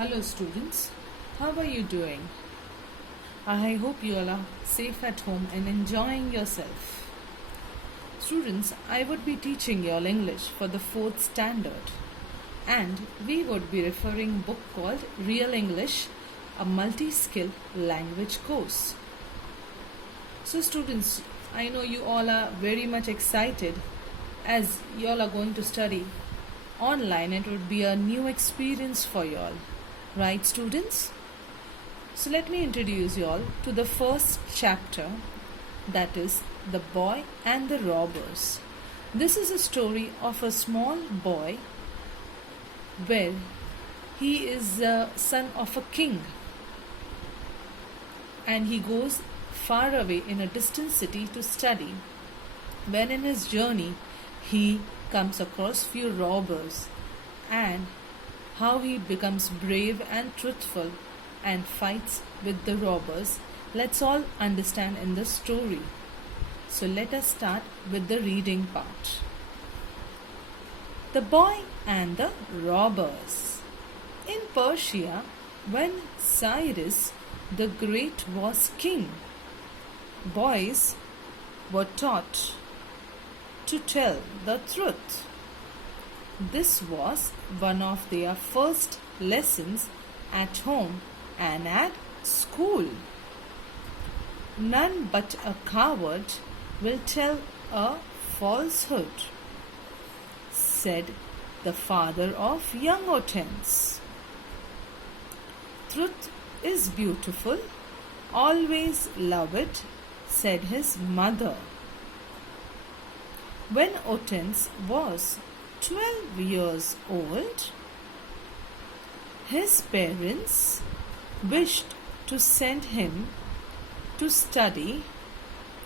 Hello students, how are you doing? I hope you all are safe at home and enjoying yourself. Students, I would be teaching you all English for the 4th standard and we would be referring a book called Real English, a multi-skill language course. So students, I know you all are very much excited as you all are going to study online. It would be a new experience for you all. Right, students? So let me introduce you all to the first chapter, that is The Boy and the Robbers. This is a story of a small boy where he is the son of a king and he goes far away in a distant city to study. When in his journey he comes across few robbers and how he becomes brave and truthful and fights with the robbers. Let's all understand in the story. So let us start with the reading part. The Boy and the Robbers. In Persia, when Cyrus the Great was king, boys were taught to tell the truth. This was one of their first lessons at home and at school. None but a coward will tell a falsehood, said the father of young Hortense. Truth is beautiful, always love it, said his mother. When Hortense was 12 years old, his parents wished to send him to study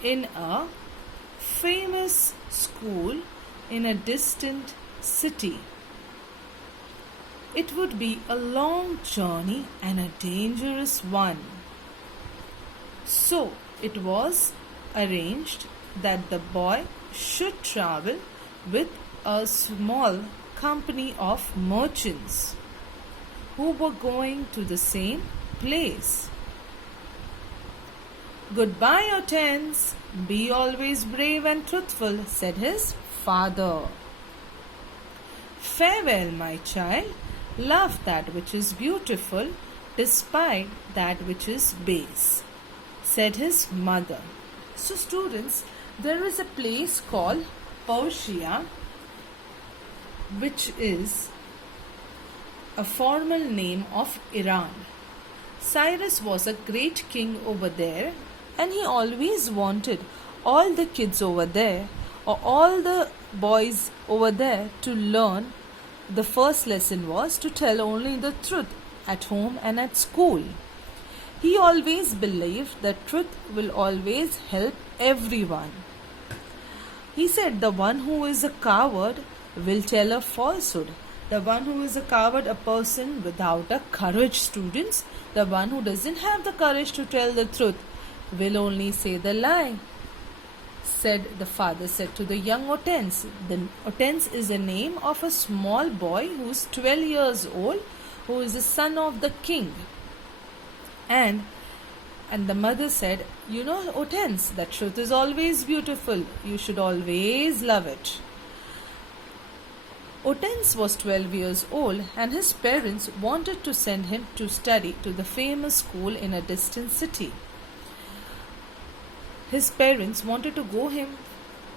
in a famous school in a distant city. It would be a long journey and a dangerous one. So it was arranged that the boy should travel with a small company of merchants who were going to the same place. Goodbye, Hortense. Be always brave and truthful, said his father. Farewell, my child. Love that which is beautiful, despite that which is base, said his mother. So, students, there is a place called Persia, which is a formal name of Iran. Cyrus was a great king over there and he always wanted all the kids over there or all the boys over there to learn. The first lesson was to tell only the truth at home and at school. He always believed that truth will always help everyone. He said the one who is a coward will tell a falsehood. The one who is a coward, a person without a courage, students. The one who doesn't have the courage to tell the truth will only say the lie, said the father said to the young Hortense. The Hortense is the name of a small boy who is 12 years old, who is the son of the king. And the mother said, you know, Hortense, that truth is always beautiful. You should always love it. Hortense was 12 years old and his parents wanted to send him to study to the famous school in a distant city. His parents wanted to go him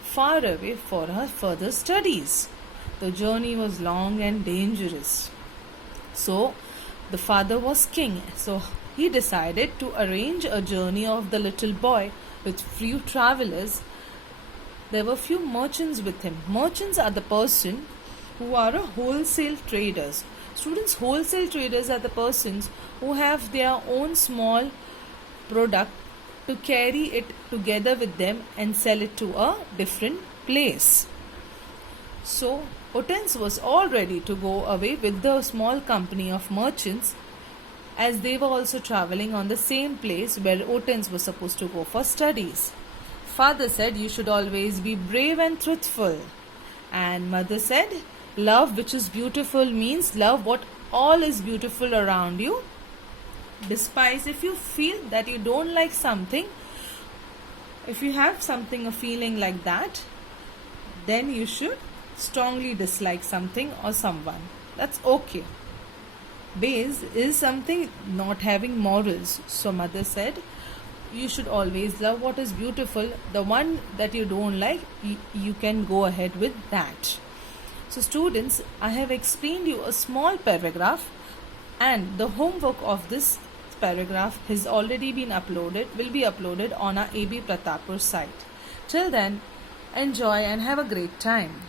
far away for her further studies. The journey was long and dangerous. So, the father was king. So, he decided to arrange a journey of the little boy with few travelers. There were few merchants with him. Merchants are the person who are a wholesale traders. Students, wholesale traders are the persons who have their own small product to carry it together with them and sell it to a different place. So, Hortense was all ready to go away with the small company of merchants as they were also traveling on the same place where Hortense was supposed to go for studies. Father said, you should always be brave and truthful. And mother said, love which is beautiful means love what all is beautiful around you. Despise, if you feel that you don't like something, if you have something, a feeling like that, then you should strongly dislike something or someone. That's okay. Base is something not having morals. So mother said, you should always love what is beautiful. The one that you don't like, you can go ahead with that. So students, I have explained you a small paragraph, and the homework of this paragraph has already been uploaded, will be uploaded on our AB Pratapur site. Till then, enjoy and have a great time.